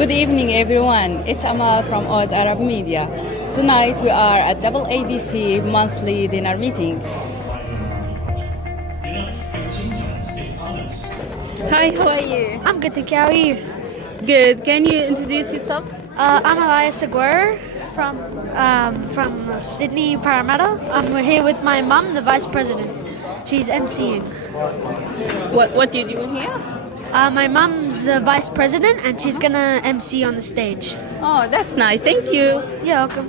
Good evening, everyone. It's Amal from Oz Arab Media. Tonight we are at AABC monthly dinner meeting. Hi, how are you? I'm good, thank you. How are you? Good. Can you introduce yourself? I'm Elias Seguer from Sydney, Parramatta. I'm here with my mum, the Vice President. She's MCing. What do you do here? My mum's the Vice President and she's gonna MC on the stage. Oh, that's nice. Thank you. You're welcome.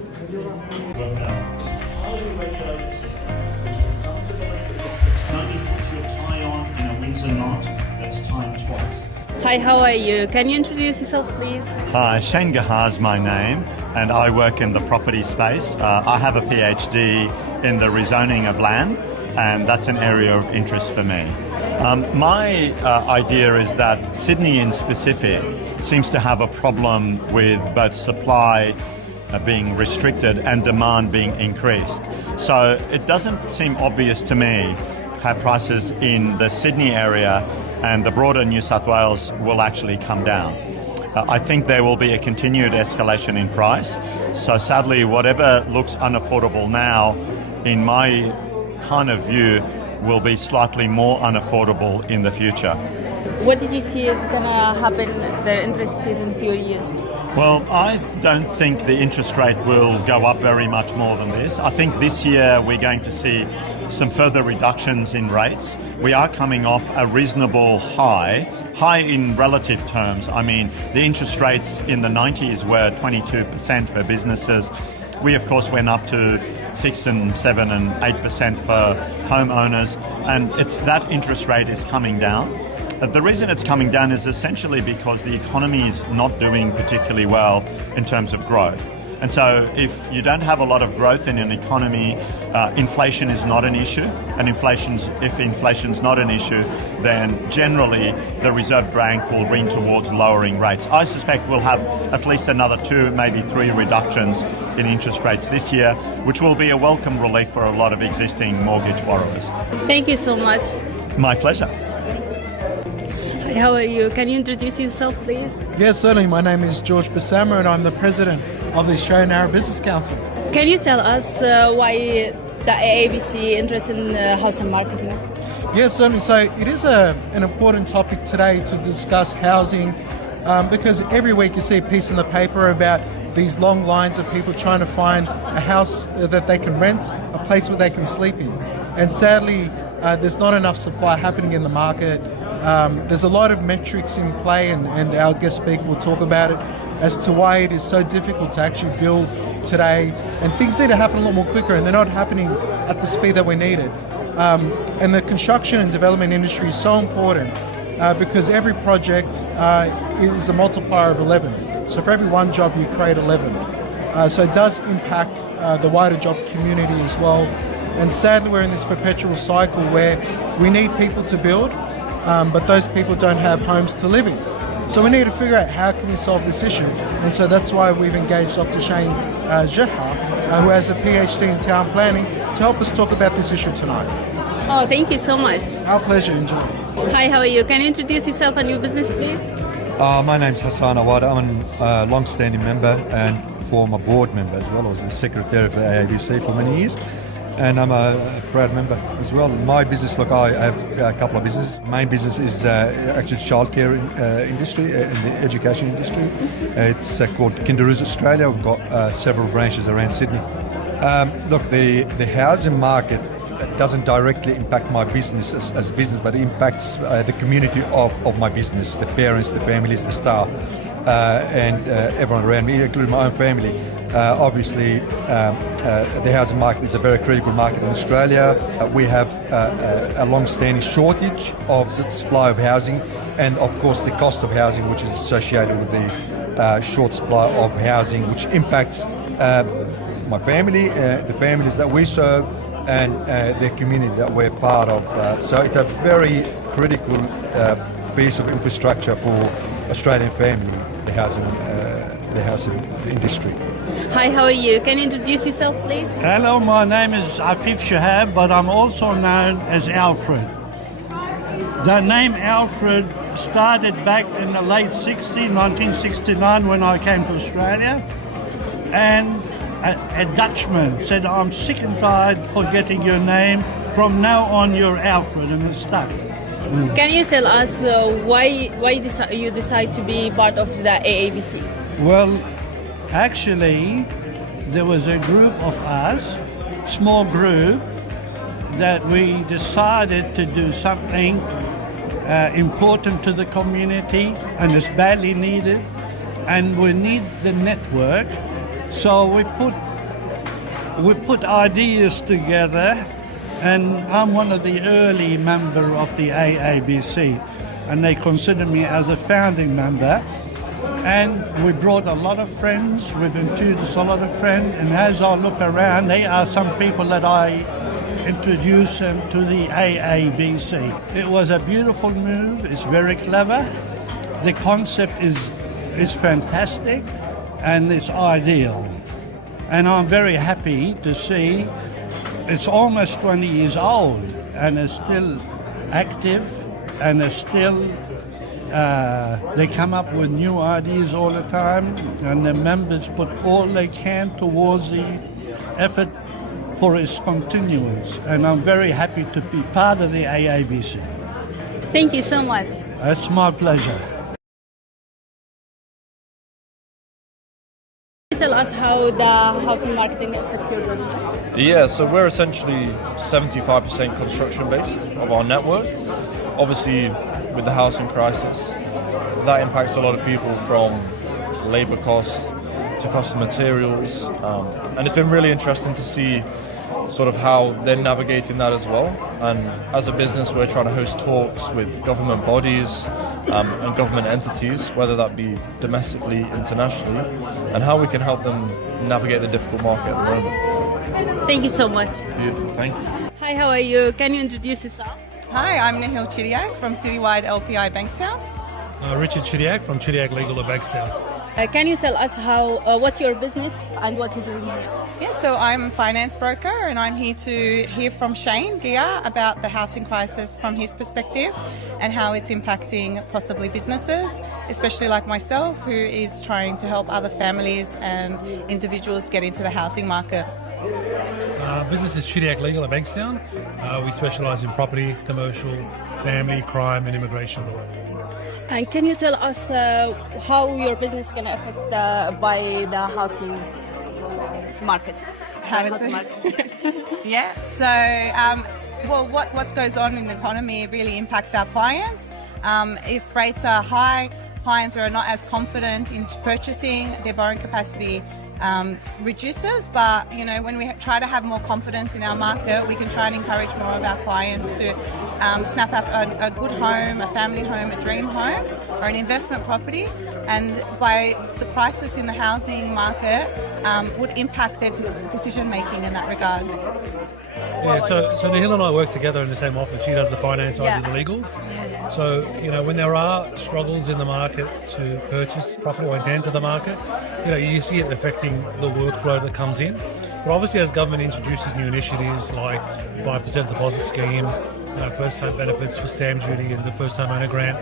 Hi, how are you? Can you introduce yourself, please? Hi, Shane Gahar's my name, and I work in the property space. I have a PhD in the rezoning of land, and that's an area of interest for me. My idea is that Sydney in specific seems to have a problem with both supply being restricted and demand being increased. So it doesn't seem obvious to me how prices in the Sydney area and the broader New South Wales will actually come down. I think there will be a continued escalation in price. So sadly, whatever looks unaffordable now, in my kind of view, will be slightly more unaffordable in the future. What did you see is gonna happen? They're interested in few years. Well, I don't think the interest rate will go up very much more than this. I think this year we're going to see some further reductions in rates. We are coming off a reasonable high in relative terms. I mean, the interest rates in the 90s were 22% for businesses. We, of course, went up to 6 and 7 and 8% for homeowners, and that interest rate is coming down. The reason it's coming down is essentially because the economy is not doing particularly well in terms of growth. And so if you don't have a lot of growth in an economy, inflation is not an issue. And if inflation's not an issue, then generally the Reserve Bank will lean towards lowering rates. I suspect we'll have at least another 2, maybe 3 reductions in interest rates this year, which will be a welcome relief for a lot of existing mortgage borrowers. Thank you so much. My pleasure. Hi, how are you? Can you introduce yourself, please? Yes, certainly. My name is George Bassama and I'm the President of the Australian Arab Business Council. Can you tell us why the AABC interested in house and marketing? Yes, certainly. So it is an important topic today to discuss housing because every week you see a piece in the paper about these long lines of people trying to find a house that they can rent, a place where they can sleep in. And sadly, there's not enough supply happening in the market. There's a lot of metrics in play, and our guest speaker will talk about it, as to why it is so difficult to actually build today. And things need to happen a lot more quicker, and they're not happening at the speed that we need it. And the construction and development industry is so important because every project is a multiplier of 11. So for every one job, you create 11. So it does impact the wider job community as well. And sadly, we're in this perpetual cycle where we need people to build, but those people don't have homes to live in. So we need to figure out how can we solve this issue. And so that's why we've engaged Dr. Shane Gahar, who has a PhD in town planning, to help us talk about this issue tonight. Oh, thank you so much. Our pleasure, enjoy. Hi, how are you? Can you introduce yourself and your business, please? My name's Hassan Awad. I'm a long-standing member and former board member as well. I was the secretary of the AABC for many years. And I'm a proud member as well. My business, look, I have a couple of businesses. Main business is actually childcare industry, in the education industry. It's called Kinderoos Australia. We've got several branches around Sydney. Look, the housing market doesn't directly impact my business as business, but it impacts the community of my business, the parents, the families, the staff, and everyone around me, including my own family. Obviously, the housing market is a very critical market in Australia. We have a long-standing shortage of the supply of housing, and of course the cost of housing, which is associated with the short supply of housing, which impacts my family, the families that we serve, and the community that we're part of. So it's a very critical piece of infrastructure for Australian family, the housing industry. Hi, how are you? Can you introduce yourself, please? Hello, my name is Afif Shahab, but I'm also known as Alfred. The name Alfred started back in the late 1969 when I came to Australia. And a Dutchman said, I'm sick and tired forgetting your name. From now on, you're Alfred, and it's stuck. Can you tell us why you decide to be part of the AABC? Well, actually, there was a group of us, small group, that we decided to do something important to the community, and it's badly needed, and we need the network. So we put ideas together, and I'm one of the early member of the AABC, and they consider me as a founding member. And we brought a lot of friends, we've introduced a lot of friends, and as I look around, they are some people that I introduced them to the AABC. It was a beautiful move, it's very clever, the concept is fantastic, and it's ideal. And I'm very happy to see it's almost 20 years old and it's still active, and it's still they come up with new ideas all the time, and the members put all they can towards the effort for its continuance. And I'm very happy to be part of the AABC. Thank you so much. It's my pleasure. Tell us how the housing marketing affects your business. Yeah, so we're essentially 75% construction based of our network. Obviously, with the housing crisis, that impacts a lot of people, from labour costs to cost of materials, and it's been really interesting to see sort of how they're navigating that as well. And as a business, we're trying to host talks with government bodies and government entities, whether that be domestically, internationally, and how we can help them navigate the difficult market at the moment. Thank you so much. Beautiful, thank you. Hi, how are you? Can you introduce yourself? Hi, I'm Nahil Chidiak from Citywide LPI Bankstown. Richard Chidiak from Chidiak Legal of Bankstown. Can you tell us what's your business and what you're doing here? Yeah, so I'm a finance broker, and I'm here to hear from Shane Gia about the housing crisis from his perspective and how it's impacting possibly businesses, especially like myself, who is trying to help other families and individuals get into the housing market. Business is Chidiak Legal at Bankstown. We specialise in property, commercial, family, crime and immigration law. And can you tell us how your business is going to affect by the housing market? Yeah, so well, what goes on in the economy really impacts our clients. If rates are high, clients are not as confident in purchasing, their borrowing capacity reduces, but you know, when we try to have more confidence in our market, we can try and encourage more of our clients to snap up a good home, a family home, a dream home, or an investment property. And by the crisis in the housing market would impact their decision making in that regard. Yeah, so Nahil and I work together in the same office. She does the finance, I do the legals. So, you know, when there are struggles in the market to purchase property or to enter the market, you know, you see it affecting the workflow that comes in. But obviously, as government introduces new initiatives like 5% deposit scheme, first home benefits for stamp duty and the first home owner grant,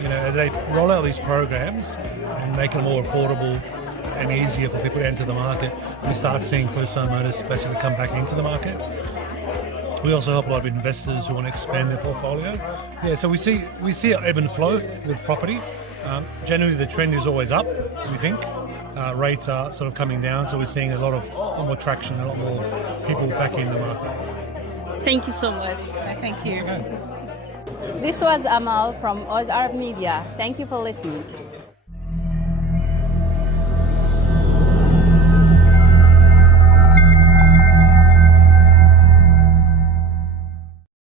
you know, they roll out these programs and make it more affordable and easier for people to enter the market. We start seeing first home owners basically come back into the market. We also help a lot of investors who want to expand their portfolio. Yeah, so we see an ebb and flow with property. Generally, the trend is always up, we think. Rates are sort of coming down, so we're seeing a lot more traction, a lot more people back in the market. Thank you so much. Thank you. This was Amal from Oz Arab Media. Thank you for listening.